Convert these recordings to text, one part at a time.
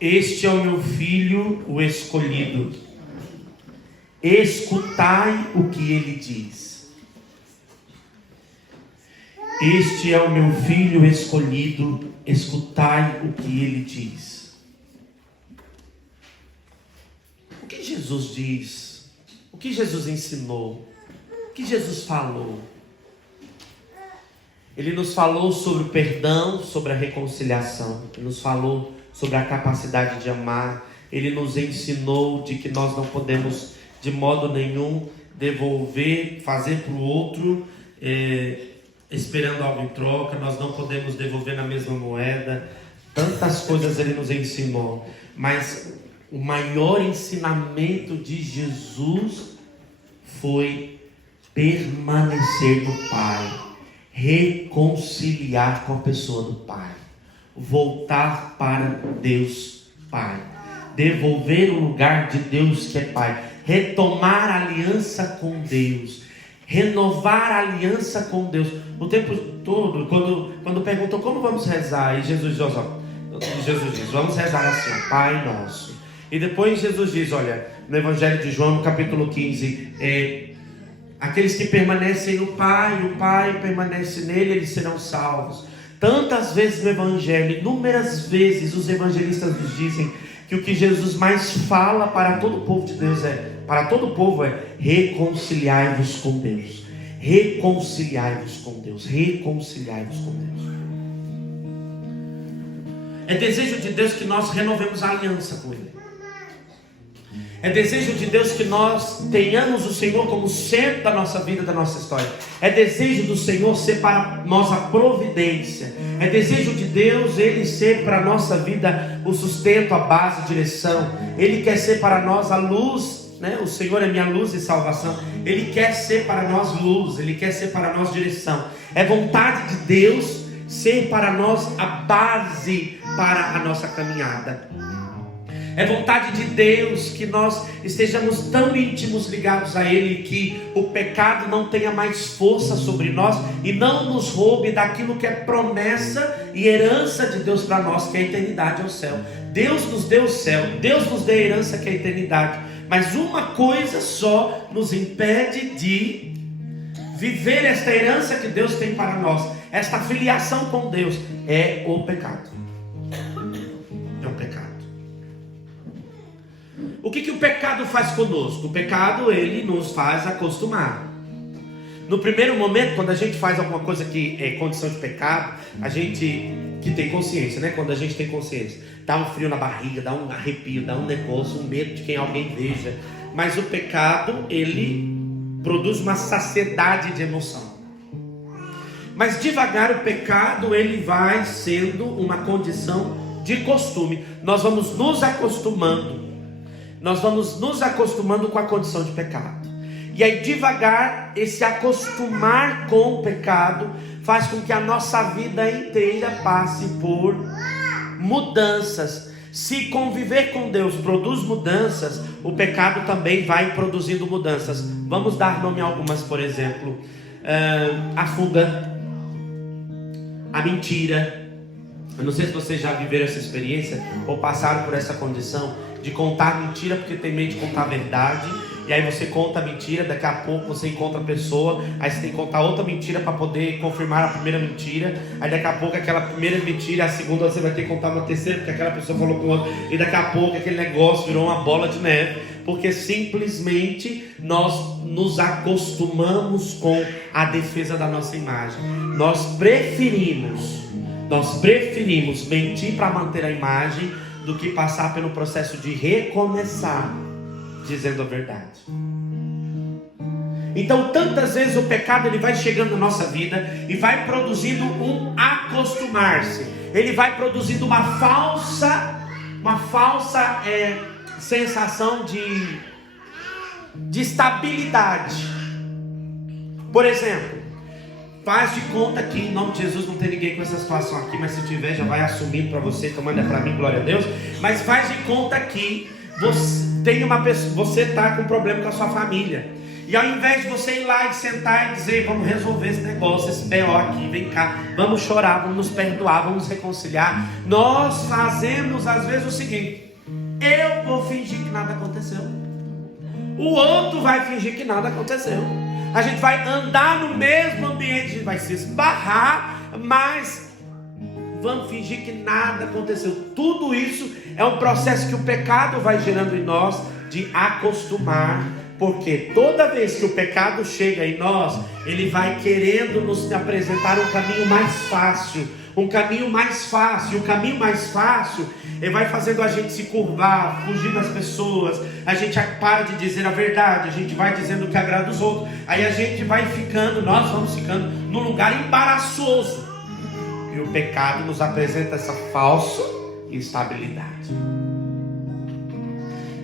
Este é o meu filho, o escolhido. Escutai o que ele diz. Este é o meu filho escolhido. Escutai o que ele diz. O que Jesus diz? O que Jesus ensinou? O que Jesus falou? Ele nos falou sobre o perdão, sobre a reconciliação. Ele nos falou sobre a capacidade de amar. Ele nos ensinou de que nós não podemos de modo nenhum devolver, fazer para o outro esperando algo em troca. Nós não podemos devolver na mesma moeda. Tantas coisas ele nos ensinou, mas o maior ensinamento de Jesus foi permanecer no Pai, reconciliar com a pessoa do Pai, voltar para Deus Pai, devolver o lugar de Deus que é Pai, retomar a aliança com Deus, renovar a aliança com Deus. O tempo todo, quando perguntou como vamos rezar, e Jesus diz, vamos rezar assim, Pai Nosso. E depois Jesus diz, olha, no Evangelho de João, no capítulo 15, aqueles que permanecem no Pai, o Pai permanece nele, eles serão salvos. Tantas vezes no Evangelho, inúmeras vezes os evangelistas nos dizem que o que Jesus mais fala para todo o povo de Deus para todo o povo reconciliai-vos com Deus. Reconciliai-vos com Deus. Reconciliai-vos com Deus. É desejo de Deus que nós renovemos a aliança com Ele. É desejo de Deus que nós tenhamos o Senhor como centro da nossa vida, da nossa história. É desejo do Senhor ser para nós a providência. É desejo de Deus Ele ser para a nossa vida o sustento, a base, a direção. Ele quer ser para nós a luz, né? O Senhor é minha luz e salvação. Ele quer ser para nós luz, Ele quer ser para nós direção. É vontade de Deus ser para nós a base para a nossa caminhada. É vontade de Deus que nós estejamos tão íntimos ligados a Ele, que o pecado não tenha mais força sobre nós e não nos roube daquilo que é promessa e herança de Deus para nós, que é a eternidade ao céu. Deus nos deu o céu, Deus nos deu a herança que é a eternidade, mas uma coisa só nos impede de viver esta herança que Deus tem para nós, esta filiação com Deus, é o pecado. É o pecado. O que o pecado faz conosco? O pecado, ele nos faz acostumar. No primeiro momento, quando a gente faz alguma coisa que é condição de pecado, a gente que tem consciência, né? Quando a gente tem consciência, dá um frio na barriga, dá um arrepio, dá um negócio, um medo de quem alguém veja. Mas o pecado, ele produz uma saciedade de emoção. Mas devagar o pecado, ele vai sendo uma condição de costume. Nós vamos nos acostumando. Nós vamos nos acostumando com a condição de pecado. E aí devagar, esse acostumar com o pecado faz com que a nossa vida inteira passe por mudanças. Se conviver com Deus produz mudanças, o pecado também vai produzindo mudanças. Vamos dar nome a algumas, por exemplo, a fuga, a mentira. Eu não sei se vocês já viveram essa experiência ou passaram por essa condição de contar mentira porque tem medo de contar a verdade. E aí você conta a mentira, daqui a pouco você encontra a pessoa, aí você tem que contar outra mentira para poder confirmar a primeira mentira. Aí daqui a pouco aquela primeira mentira, a segunda você vai ter que contar uma terceira, porque aquela pessoa falou com outra. E daqui a pouco aquele negócio virou uma bola de neve, porque simplesmente nós nos acostumamos com a defesa da nossa imagem. Nós preferimos mentir para manter a imagem do que passar pelo processo de recomeçar dizendo a verdade. Então tantas vezes o pecado ele vai chegando na nossa vida e vai produzindo um acostumar-se. Ele vai produzindo uma falsa sensação de estabilidade. Por exemplo, faz de conta que em nome de Jesus não tem ninguém com essa situação aqui, mas se tiver já vai assumindo para você, então manda para mim, glória a Deus. Mas faz de conta que você está com problema com a sua família. E ao invés de você ir lá e sentar e dizer, vamos resolver esse negócio, esse BO aqui, vem cá, vamos chorar, vamos nos perdoar, vamos nos reconciliar, nós fazemos às vezes o seguinte: eu vou fingir que nada aconteceu, o outro vai fingir que nada aconteceu, a gente vai andar no mesmo ambiente, a gente vai se esbarrar, mas vamos fingir que nada aconteceu. Tudo isso é um processo que o pecado vai gerando em nós, de acostumar, porque toda vez que o pecado chega em nós, ele vai querendo nos apresentar um caminho mais fácil, um caminho mais fácil. O caminho mais fácil, ele vai fazendo a gente se curvar, fugir das pessoas, a gente para de dizer a verdade, a gente vai dizendo o que agrada os outros, aí a gente vai ficando, nós vamos ficando num lugar embaraçoso, e o pecado nos apresenta essa falsa estabilidade.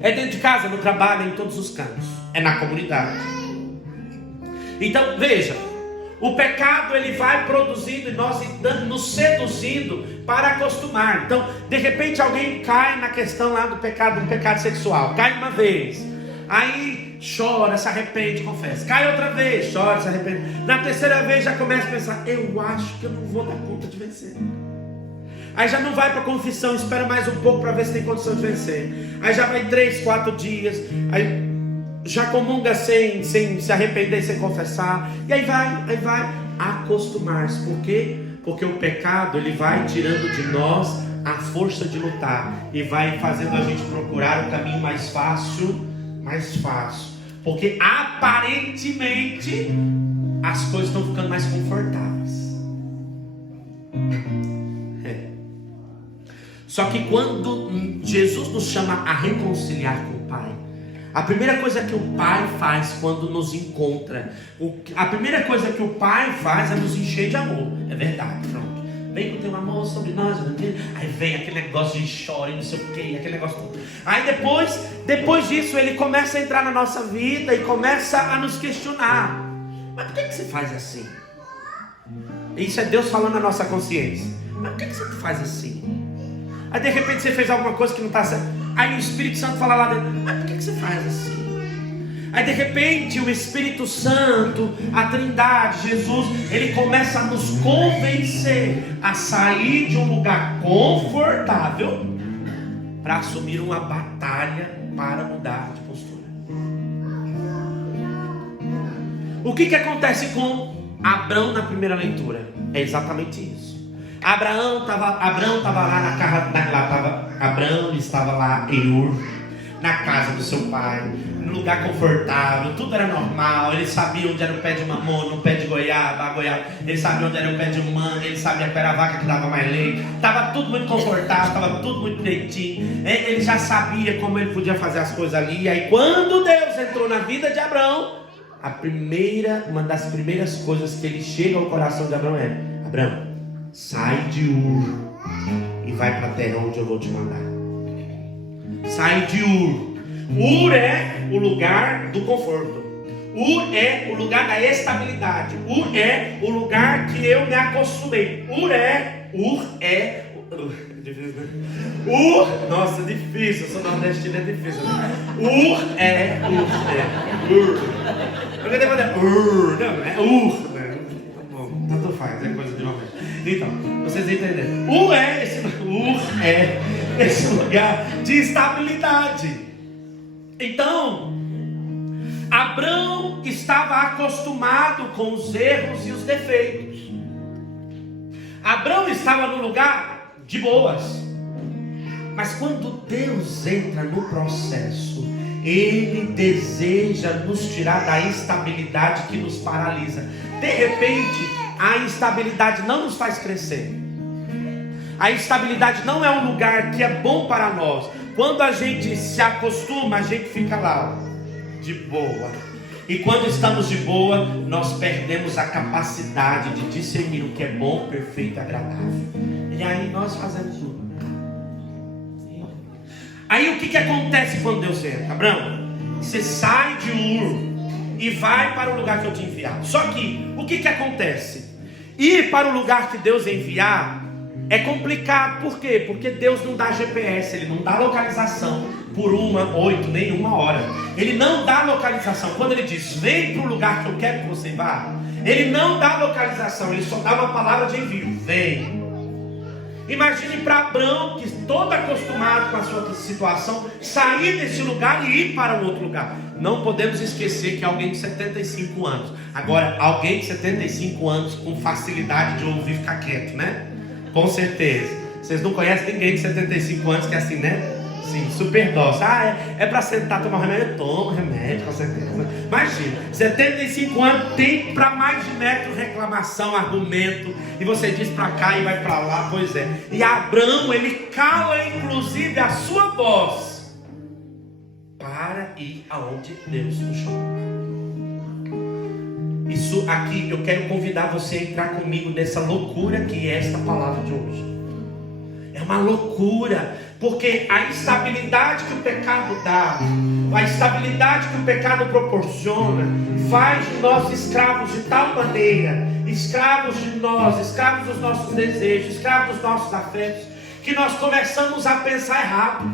É dentro de casa, no trabalho, em todos os cantos, é na comunidade. Então veja, o pecado ele vai produzindo em nós, nos seduzindo para acostumar. Então, de repente alguém cai na questão lá do pecado sexual, cai uma vez, aí chora, se arrepende, confessa, cai outra vez, chora, se arrepende, na terceira vez já começa a pensar, eu acho que eu não vou dar conta de vencer. Aí já não vai para a confissão, espera mais um pouco para ver se tem condição de vencer. Aí já vai 3, 4 dias, aí já comunga sem se arrepender, sem confessar. E aí vai acostumar-se. Por quê? Porque o pecado ele vai tirando de nós a força de lutar e vai fazendo a gente procurar o caminho mais fácil. Porque aparentemente as coisas estão ficando mais confortáveis. Só que quando Jesus nos chama a reconciliar com o Pai, a primeira coisa que o Pai faz quando nos encontra, a primeira coisa que o Pai faz é nos encher de amor. É verdade, pronto. Vem com teu amor sobre nós, aí vem aquele negócio de choro e não sei o que, aquele negócio todo. Aí depois disso ele começa a entrar na nossa vida e começa a nos questionar. Mas por que você faz assim? Isso é Deus falando na nossa consciência. Mas por que você faz assim? Aí de repente você fez alguma coisa que não está certo. Aí o Espírito Santo fala lá dentro, mas por que você faz assim? Aí de repente o Espírito Santo, a Trindade, Jesus, ele começa a nos convencer a sair de um lugar confortável para assumir uma batalha para mudar de postura. O que acontece com Abrão na primeira leitura? É exatamente isso. Abraão estava lá na casa, Abraão estava lá em Ur, na casa do seu pai, num lugar confortável, tudo era normal. Ele sabia onde era o pé de mamona, o pé de goiaba, ele sabia onde era o pé de manga, ele sabia qual era a vaca que dava mais leite. Estava tudo muito confortável, estava tudo muito direitinho. Ele já sabia como ele podia fazer as coisas ali. E aí quando Deus entrou na vida de Abraão, uma das primeiras coisas que ele chega ao coração de Abraão é: Abraão, sai de Ur e vai para a terra onde eu vou te mandar. Sai de Ur. Ur é o lugar do conforto. Ur é o lugar da estabilidade. Ur é o lugar que eu me acostumei. Nossa, difícil. Eu sou nordestino, é difícil. Ur. Eu devo fazer não é Ur. Tanto faz, é coisa de uma vez. Então, vocês entenderam. Ur é esse lugar de estabilidade. Então, Abrão estava acostumado com os erros e os defeitos. Abrão estava no lugar de boas. Mas quando Deus entra no processo, Ele deseja nos tirar da instabilidade que nos paralisa. De repente, a instabilidade não nos faz crescer. A instabilidade não é um lugar que é bom para nós. Quando a gente se acostuma, a gente fica lá, de boa. E quando estamos de boa, nós perdemos a capacidade de discernir o que é bom, perfeito e agradável. E aí nós fazemos tudo. Aí o que acontece quando Deus entra? Abraão, você sai de Ur e vai para o lugar que eu te enviar. Só que, o que acontece? Ir para o lugar que Deus enviar é complicado. Por quê? Porque Deus não dá GPS, Ele não dá localização. por 1, 8, nem 1 hora. Ele não dá localização. Quando ele diz, vem para o lugar que eu quero que você vá, ele não dá localização, ele só dá uma palavra de envio, vem. Imagine para Abraão, que todo acostumado com a sua situação, sair desse lugar e ir para um outro lugar. Não podemos esquecer que alguém de 75 anos. Agora, alguém de 75 anos com facilidade de ouvir ficar quieto, né? Com certeza. Vocês não conhecem ninguém de 75 anos que é assim, né? Sim, super dócil. É para sentar, tomar um remédio? Toma remédio, com certeza. Imagina, 75 anos tem para mais de metro reclamação, argumento. E você diz para cá e vai para lá, pois é. E Abraão, ele cala inclusive a sua voz para ir aonde Deus o chama. Isso aqui, eu quero convidar você a entrar comigo nessa loucura que é esta palavra de hoje. É uma loucura, porque a instabilidade que o pecado dá, a instabilidade que o pecado proporciona, faz de nós escravos de tal maneira, escravos de nós, escravos dos nossos desejos, escravos dos nossos afetos, que nós começamos a pensar errado.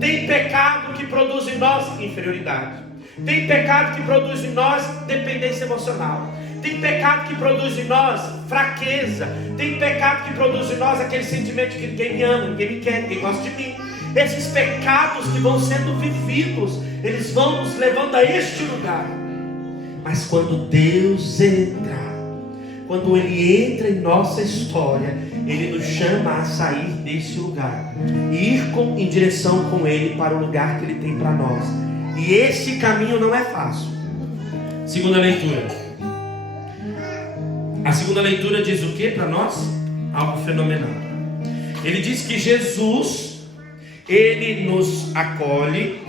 Tem pecado que produz em nós inferioridade, tem pecado que produz em nós dependência emocional, tem pecado que produz em nós fraqueza, tem pecado que produz em nós aquele sentimento de que ninguém me ama, ninguém me quer, ninguém gosta de mim. Esses pecados que vão sendo vividos, eles vão nos levando a este lugar. Mas quando Deus entra, quando Ele entra em nossa história, Ele nos chama a sair desse lugar e ir em direção com Ele para o lugar que Ele tem para nós. E esse caminho não é fácil. Segunda leitura. A segunda leitura diz o que para nós? Algo fenomenal. Ele diz que Jesus, Ele nos acolhe,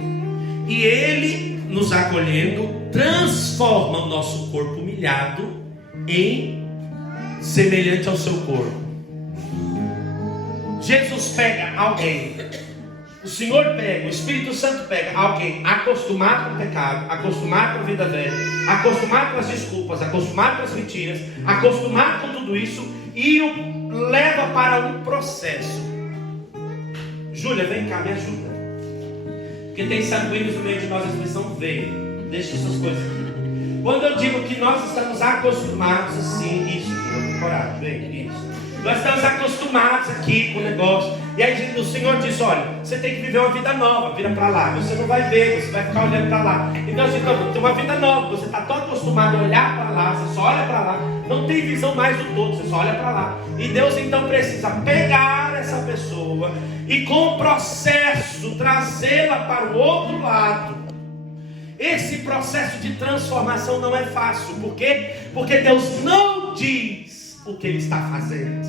e Ele nos acolhendo transforma o nosso corpo humilhado em semelhante ao seu corpo. Jesus pega alguém, o Senhor pega, o Espírito Santo pega alguém acostumado com o pecado, acostumado com a vida velha, acostumado com as desculpas, acostumado com as mentiras, acostumado com tudo isso, e o leva para um processo. Júlia, vem cá, me ajuda, porque tem sanguíneos no meio de nós. A expressão veio, deixa essas coisas aqui. Quando eu digo que nós estamos acostumados assim, isso, coragem, vem, isso. Nós estamos acostumados aqui com o negócio. E aí o Senhor diz, olha, você tem que viver uma vida nova, vira para lá. Você não vai ver, você vai ficar olhando para lá. Então assim, tem uma vida nova. Você está tão acostumado a olhar para lá, você só olha para lá. Não tem visão mais do todo, você só olha para lá. E Deus então precisa pegar essa pessoa e com o processo trazê-la para o outro lado. Esse processo de transformação não é fácil. Por quê? Porque Deus não diz o que Ele está fazendo.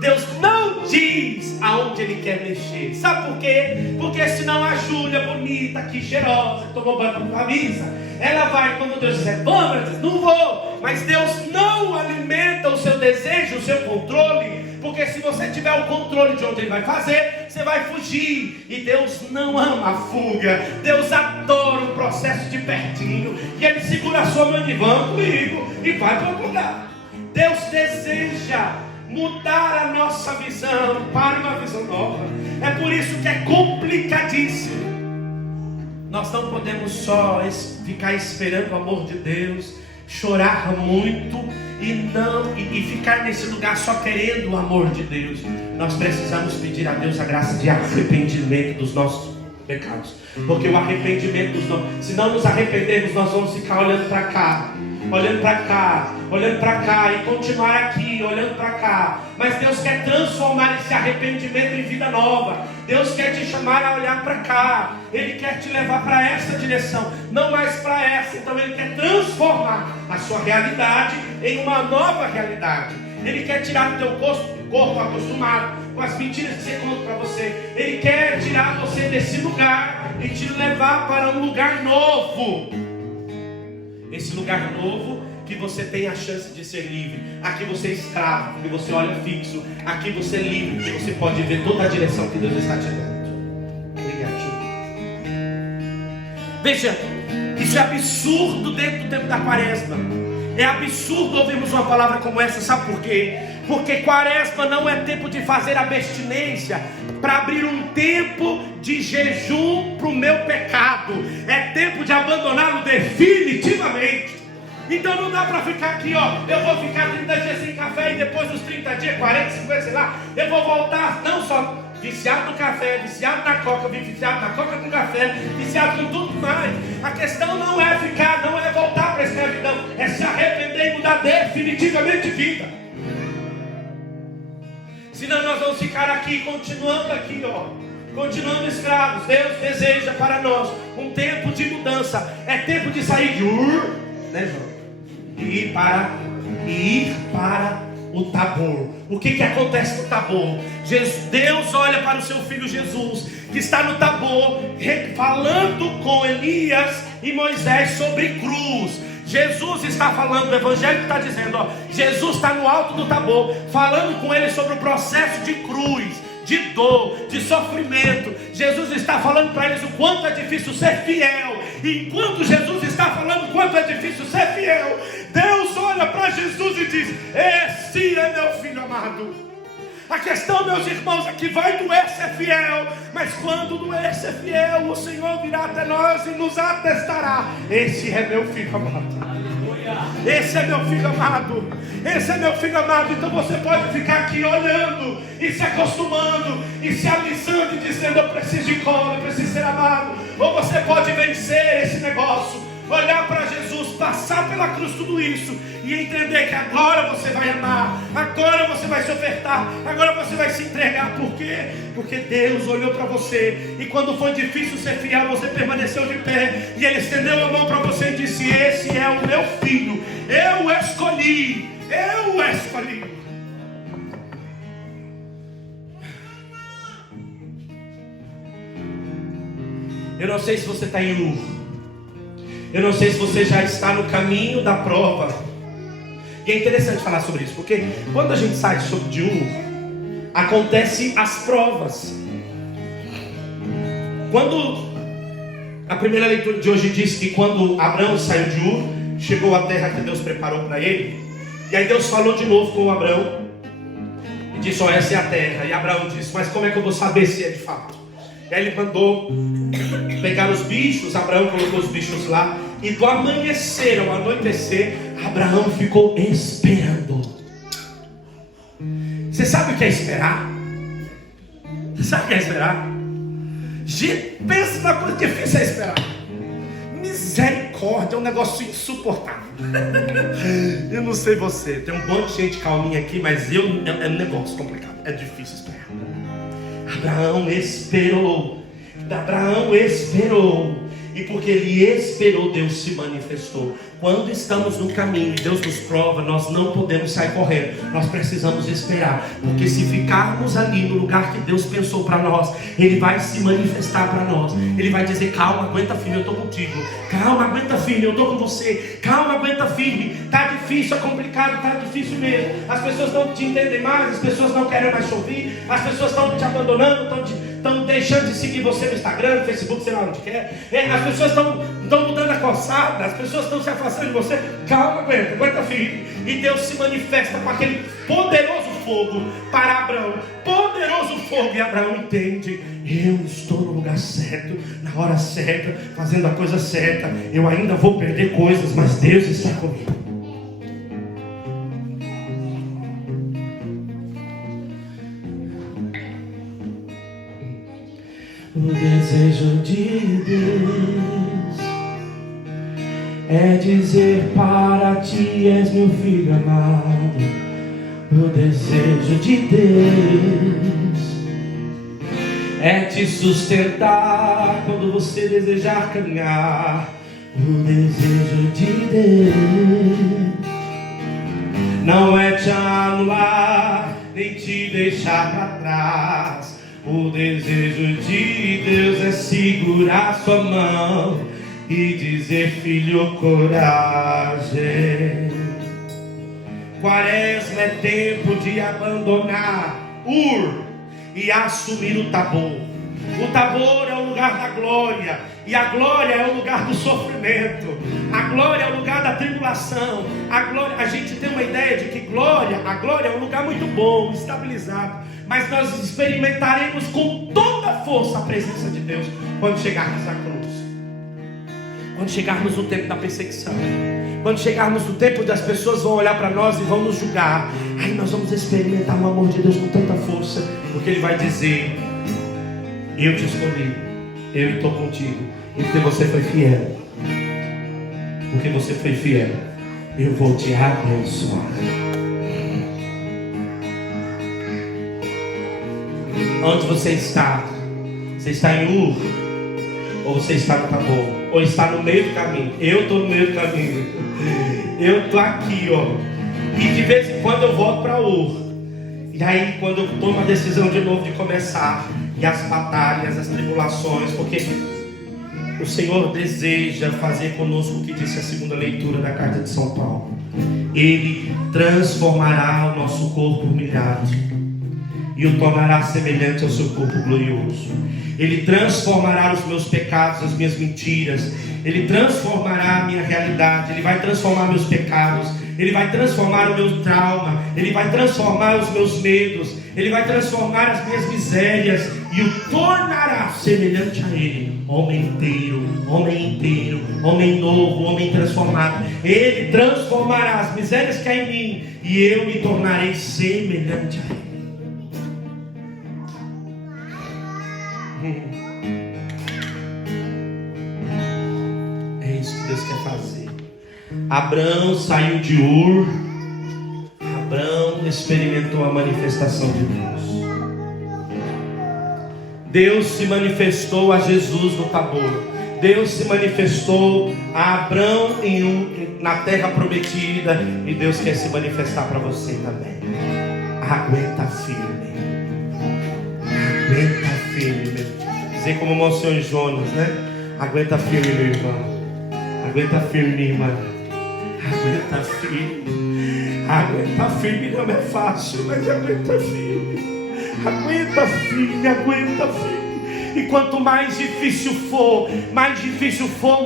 Deus não diz aonde Ele quer mexer. Sabe por quê? Porque senão a Júlia bonita, aqui cheirosa, que tomou banho com camisa, ela vai, quando Deus disser, vamos, ela diz, não vou. Mas Deus não alimenta o seu desejo, o seu controle. Porque se você tiver o controle de onde Ele vai fazer, você vai fugir. E Deus não ama a fuga. Deus adora o processo de pertinho. E Ele segura a sua mão e vamos comigo, e vai para outro lugar. Deus deseja mudar a nossa visão para uma visão nova. É por isso que é complicadíssimo. Nós não podemos só ficar esperando o amor de Deus, chorar muito e ficar nesse lugar só querendo o amor de Deus. Nós precisamos pedir a Deus a graça de arrependimento dos nossos pecados, porque o arrependimento dos nossos, se não nos arrependermos, nós vamos ficar olhando para cá, olhando para cá, olhando para cá e continuar aqui, olhando para cá. Mas Deus quer transformar esse arrependimento em vida nova. Deus quer te chamar a olhar para cá. Ele quer te levar para essa direção, não mais para essa. Então Ele quer transformar a sua realidade em uma nova realidade. Ele quer tirar do teu corpo acostumado com as mentiras que você conta para você. Ele quer tirar você desse lugar e te levar para um lugar novo. Esse lugar novo que você tem a chance de ser livre. Aqui você é escravo, porque você olha fixo. Aqui você é livre, porque você pode ver toda a direção que Deus está te dando. Obrigado. Veja, isso é absurdo dentro do tempo da quaresma. É absurdo ouvirmos uma palavra como essa. Sabe por quê? porque quaresma não é tempo de fazer abstinência para abrir um tempo de jejum para o meu pecado, é tempo de abandoná-lo definitivamente. Então não dá para ficar aqui, eu vou ficar 30 dias sem café e depois dos 30 dias, 40, 50, sei lá, eu vou voltar, não só viciado no café, viciado na coca, viciado na coca com café, viciado com tudo mais. A questão não é ficar, não é voltar para a escravidão, é se arrepender e mudar definitivamente de vida. Senão nós vamos ficar aqui, continuando aqui, continuando escravos. Deus deseja para nós um tempo de mudança, é tempo de sair de né, João? E ir para o Tabor. O que acontece no Tabor? Deus olha para o seu filho Jesus, que está no Tabor, falando com Elias e Moisés sobre cruz. Jesus está falando, o Evangelho está dizendo, Jesus está no alto do Tabor, falando com eles sobre o processo de cruz, de dor, de sofrimento. Jesus está falando para eles o quanto é difícil ser fiel. E enquanto Jesus está falando o quanto é difícil ser fiel, Deus olha para Jesus e diz: esse é meu filho amado. A questão, meus irmãos, é que vai doer ser fiel, mas quando doer ser fiel, o Senhor virá até nós e nos atestará: esse é meu filho amado. Esse é meu filho amado. Esse é meu filho amado. Então você pode ficar aqui olhando e se acostumando e se alisando e dizendo: eu preciso de cola, eu preciso ser amado. Ou você pode vencer esse negócio, olhar para Jesus, passar pela cruz tudo isso e entender que agora você vai amar, agora você vai se ofertar, agora você vai se entregar. Por quê? Porque Deus olhou para você e quando foi difícil ser fiel, você permaneceu de pé e Ele estendeu a mão para você e disse: esse é o meu filho, eu o escolhi, eu o escolhi. Eu não sei se você está em Ur, eu não sei se você já está no caminho da prova. E é interessante falar sobre isso, porque quando a gente sai de Ur, acontecem as provas. Quando a primeira leitura de hoje diz que quando Abraão saiu de Ur, chegou à terra que Deus preparou para ele, e aí Deus falou de novo com Abraão e disse: essa é a terra. E Abraão disse: mas como é que eu vou saber se é de fato? E aí ele mandou pegar os bichos, Abraão colocou os bichos lá, e do amanhecer ao anoitecer, Abraão ficou esperando. Você sabe o que é esperar? Você sabe o que é esperar? Gente, pensa na coisa difícil é esperar. Misericórdia, é um negócio insuportável. Eu não sei você, tem um monte de gente calminha aqui, mas é um negócio complicado, é difícil esperar. Abraão esperou, e porque ele esperou, Deus se manifestou. Quando estamos no caminho e Deus nos prova, nós não podemos sair correndo, nós precisamos esperar, porque se ficarmos ali no lugar que Deus pensou para nós, Ele vai se manifestar para nós. Ele vai dizer: calma, aguenta firme, eu estou contigo. Calma, aguenta firme, eu estou com você. Calma, aguenta firme, está difícil, é complicado, está difícil mesmo. As pessoas não te entendem mais, as pessoas não querem mais te ouvir, as pessoas estão te abandonando, estão deixando de seguir você no Instagram, no Facebook, sei lá onde quer. As pessoas estão mudando a calçada, as pessoas estão se afastando de você. Calma, aguenta firme. E Deus se manifesta com aquele poderoso fogo para Abraão, poderoso fogo, e Abraão entende: eu estou no lugar certo, na hora certa, fazendo a coisa certa. Eu ainda vou perder coisas, mas Deus está comigo. O desejo de Deus é dizer para ti: és meu filho amado. O desejo de Deus é te sustentar quando você desejar caminhar. O desejo de Deus não é te anular, nem te deixar para trás. O desejo de Deus é segurar sua mão e dizer: filho, coragem. Quaresma é tempo de abandonar Ur e assumir o Tabor. O Tabor é o lugar da glória, E a glória é o lugar do sofrimento. A glória é o lugar da tribulação. A gente tem uma ideia de que a glória é um lugar muito bom, estabilizado. Mas nós experimentaremos com toda a força a presença de Deus quando chegarmos à cruz. Quando chegarmos no tempo da perseguição. Quando chegarmos no tempo das pessoas vão olhar para nós e vão nos julgar. Aí nós vamos experimentar o amor de Deus com tanta força. Porque Ele vai dizer: eu te escolhi, eu estou contigo. E porque você foi fiel, porque você foi fiel, eu vou te abençoar. Onde você está? Você está em Ur? Ou você está no Tabor? Ou está no meio do caminho? Eu estou no meio do caminho. Eu estou aqui, ó. E de vez em quando eu volto para Ur. E aí quando eu tomo a decisão de novo de começar, e as batalhas, as tribulações, porque o Senhor deseja fazer conosco o que disse a segunda leitura da carta de São Paulo. Ele transformará o nosso corpo humilhado e o tornará semelhante ao seu corpo glorioso. Ele transformará os meus pecados, as minhas mentiras. Ele transformará a minha realidade. Ele vai transformar meus pecados. Ele vai transformar o meu trauma. Ele vai transformar os meus medos. Ele vai transformar as minhas misérias e o tornará semelhante a Ele. Homem inteiro, homem novo, homem transformado. Ele transformará as misérias que há em mim e eu me tornarei semelhante a Ele. É isso que Deus quer fazer. Abraão saiu de Ur. Abraão experimentou a manifestação de Deus. Deus se manifestou a Jesus no Tabor. Deus se manifestou a Abraão na terra prometida. E Deus quer se manifestar para você também. Aguenta firme. Aguenta firme. Dizer como o Monsenhor Jonas, né? Aguenta firme, meu irmão. Aguenta firme, minha irmã. Aguenta firme. Aguenta firme não é fácil, mas aguenta firme. Aguenta firme, aguenta firme. E quanto mais difícil for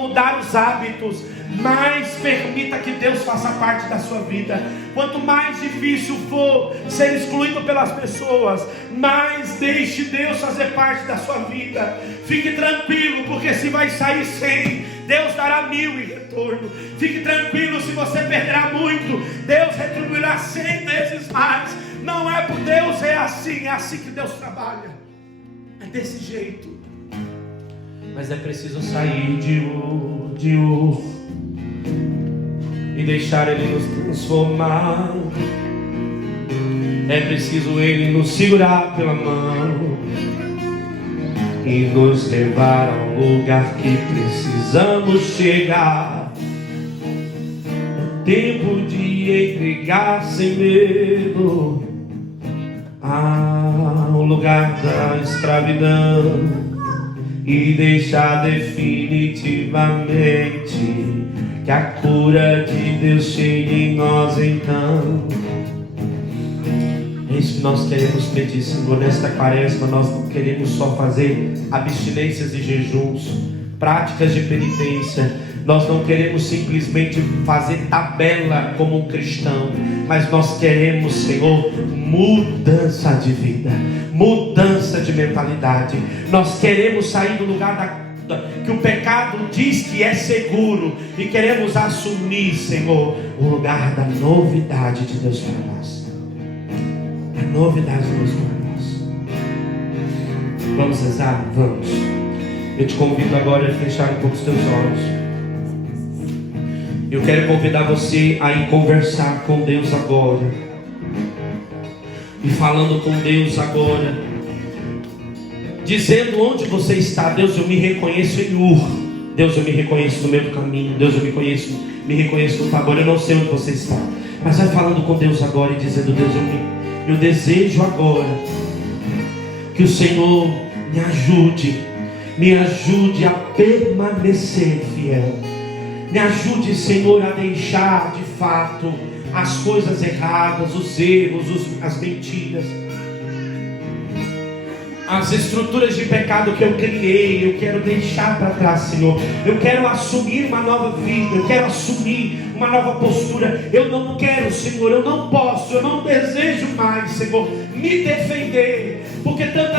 mudar os hábitos, mais permita que Deus faça parte da sua vida. Quanto mais difícil for ser excluído pelas pessoas, mais deixe Deus fazer parte da sua vida. Fique tranquilo, porque se vai sair 100, Deus dará 1000 em retorno. Fique tranquilo, se você perderá muito, Deus retribuirá 100 vezes mais. Não é por Deus, é assim que Deus trabalha. É desse jeito. Mas é preciso sair de Ur e deixar Ele nos transformar. É preciso Ele nos segurar pela mão e nos levar ao lugar que precisamos chegar. É tempo de entregar sem medo ao lugar da escravidão e deixar definitivamente que a cura de Deus chegue em nós então. É isso que nós queremos pedir, Senhor, nesta quaresma. Nós não queremos só fazer abstinências e jejuns, práticas de penitência. Nós não queremos simplesmente fazer tabela como um cristão, mas nós queremos, Senhor, mudança de vida, mudança de mentalidade. Nós queremos sair do lugar que o pecado diz que é seguro e queremos assumir, Senhor, o lugar da novidade de Deus para nós. A novidade de Deus para nós. Vamos rezar? Vamos. Eu te convido agora a fechar um pouco os teus olhos. Eu quero convidar você a ir conversar com Deus agora. E falando com Deus agora, dizendo onde você está. Deus, eu me reconheço em Ur. Deus, eu me reconheço no meio do caminho. Deus, eu me reconheço no Tabor. Eu não sei onde você está, mas vai falando com Deus agora e dizendo: Deus, eu desejo agora que o Senhor me ajude a permanecer fiel. Me ajude, Senhor, a deixar de fato as coisas erradas, os erros, as mentiras. As estruturas de pecado que eu criei, eu quero deixar para trás, Senhor. Eu quero assumir uma nova vida, eu quero assumir uma nova postura. Eu não quero, Senhor, eu não posso, eu não desejo mais, Senhor, me defender, porque tantas